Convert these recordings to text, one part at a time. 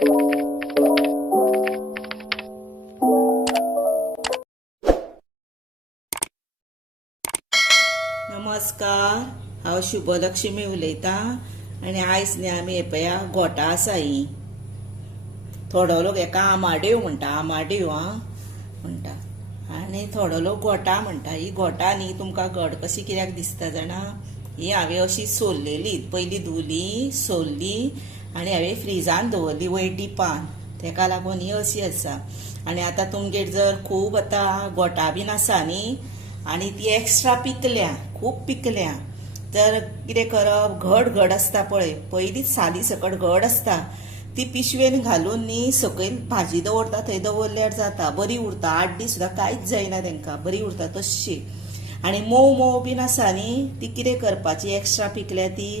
नमस्कार, हांव शुभलक्ष्मी उलयतां आनी आयज न्ही आमी हे पळया गोठा आसा ही थोडो लोक हेका आमाड्यो म्हणटा, आमाड्यो म्हणटा आनी थोडो लोक गोठा म्हणटा। ही गोठा न्ही तुमकां घड कशी कित्याक दिसता जाणा, ही हांवें अशी सोललेली, पयलीं धुली सोलली आनी हांवें फ्रिजान दवरली वयर डिपान, तेका लागून ही अशी आसा। आनी आतां तुमगेर जर खूब आतां गोठा बीन आसा न्ही आनी ती एक्स्ट्रा पिकल्या, खूब पिकल्या, तर कितें करप, घड आसता पळय, पयलींच साली सकट घड आसता ती पिशवेन घालून न्ही सकयल भाजी दवरता थंय दवरल्यार जाता, बरी उरता, 8 दीस सुद्दां कांयच जायना तेंकां, बरी उरता तश्शी। आनी मोव बीन आसा न्ही ती कितें करपाची, एक्स्ट्रा पिकल्या ती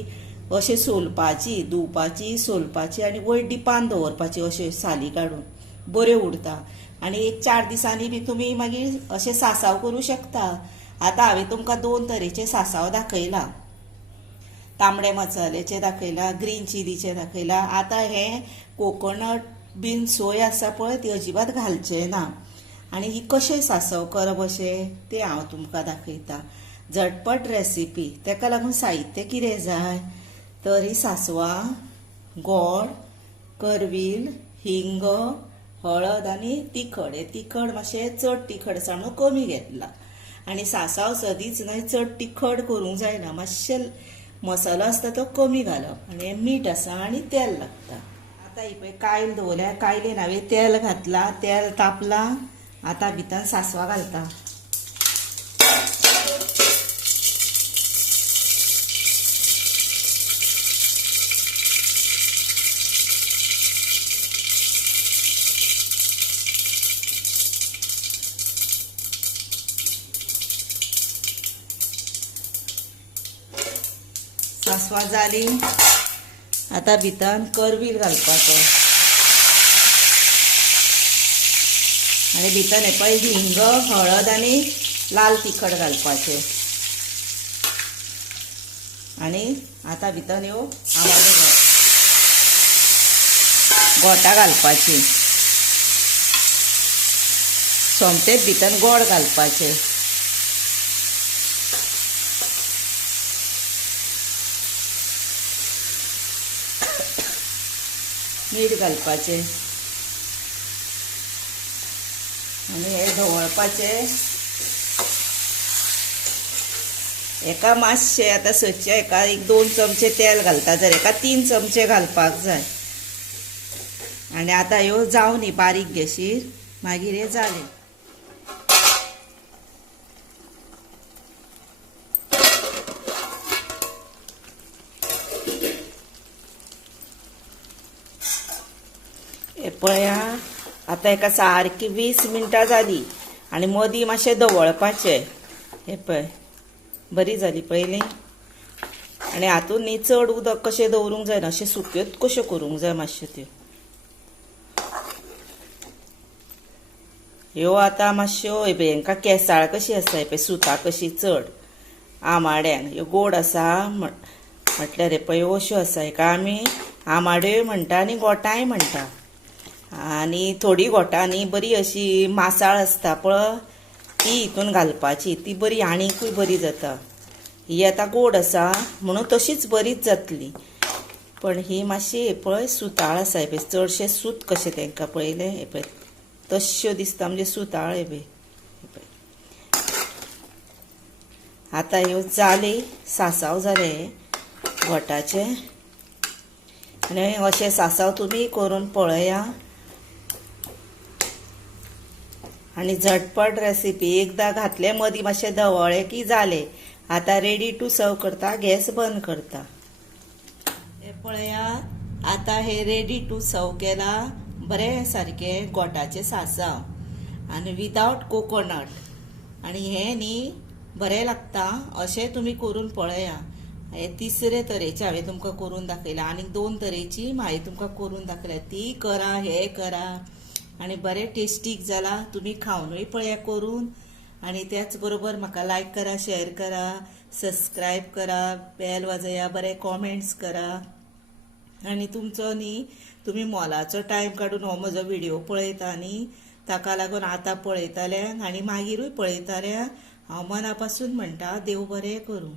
अशें सोलपाची, धुवपाची, सोलपाची आनी वयर डिपान दवरपाची अशें साली काडून, बऱ्यो उरता। आनी एक 4 दिसांनी बी तुमी मागीर अशें सासाव करूं शकता। आतां हांवें तुमकां 2 तरेचे सासाव दाखयला, तांबडे मसाल्याचे दाखयला, ग्रीन चिलीचे दाखयला। आतां हे कोकोनट बीन सोय आसा पळय ती अजिबात घालचे ना। आनी ही कशें सासव करप अशें तें हांव तुमकां दाखयतां, झटपट रेसिपी। तेका लागून साहित्य कितें जाय तर ही सासवां, गोड, करवील, हिंग, हळद आनी तिखट। हे तिखट मातशें चड तिखट आसा म्हणून कमी घेतला। आनी सासाव सदींच न्हय चड तिखट करूंक जायना, मातशें मसालो आसता तो कमी घालप। आनी मीठ आसा आनी तेल लागता। आतां ही पळय कायल दवरल्या, कायलेन हांवें तेल घातलां, तेल तापलां, आतां भितर सासवां घालता। सासवां जाली, आतां भितर करवील घालपाचो आनी भितर हे पळय हिंग, हळद आनी लाल तिखट घालपाचें। आनी आतां भितर ह्यो आमाड्यो गोठा घालपाची, सोमतेच भितर गोड घालपाचें। मीठ घालपाचें आनी हे ढवळपाचें। एका मातशें आतां सदचे एका 1-2 चमचे तेल घालता, जर एका 3 चमचे घालपाक जाय। आनी आतां ह्यो जावन न्ही बारीक गॅसीर, मागीर हे जालें। हे पळया आतां एका सारकी 20 मिनटां जाली आनी मदीं मातशें दवळपाचें। हे पळय बरी जाली पळयली। आनी हातूंत न्ही चड उदक कशें दवरूंक जायना, अशें सुक्योच कश्यो करूंक जाय मातश्यो त्यो। ह्यो आतां मातश्यो हे पळय हांकां केंसाळ कशी आसा, हे पळय सुतां कशी चड आमाड्यान, ह्यो गोड आसा म्हटल्यार हे पळय अश्यो आसा, हेका आमी आमाड्योय म्हणटा आनी गोठाय म्हणटा। आनी थोडी गोठा न्ही बरी अशी मासाळ आसता पळय ती हितून घालपाची, ती बरी आनीकूय बरी जाता। ही आतां गोड आसा म्हणून तशीच बरीच जातली, पण ही मातशी हे पळय सुताळ आसा, हे पळय चडशे सूत कशें तेंकां पळयलें, हे पळय तश्यो दिसता म्हणजे सुताळ। हे पळय आतां ह्यो जाली, सासाव जाले गोठाचे। आनी अशें सासाव तुमी करून पळया आनी झटपट रेसिपी, एकदां घातले मदीं मातशें धवळ्ळें की जालें। आतां रेडी टू सर्व करता, गॅस बंद करता। हे पळया आतां हे रेडी टू सर्व केला, बरें सारकें गोठाचें सासाव आनी विदाउट कोकोनट। आनी हे न्ही बरें लागता, अशें तुमी करून पळया। हे 3रे तरेचे हांवें तुमकां करून दाखयला, आनी 2 तरेची हांवें तुमकां करून दाखयल्या, ती करा हे करा आनी बरें टेस्टीक जाला। तुमी खावनूय पळया करून आनी त्याच बरोबर म्हाका लायक करा, शेअर करा, सबस्क्रायब करा, बेल वाजया, बरे कॉमेंट्स करा। आनी तुमचो न्ही तुमी मोलाचो टायम काडून हो म्हजो व्हिडिओ पळयता न्ही ताका लागून आतां पळयतल्यांक आनी मागीरूय पळयतल्यांक हांव मना पासून म्हणटा देव बरें करूं.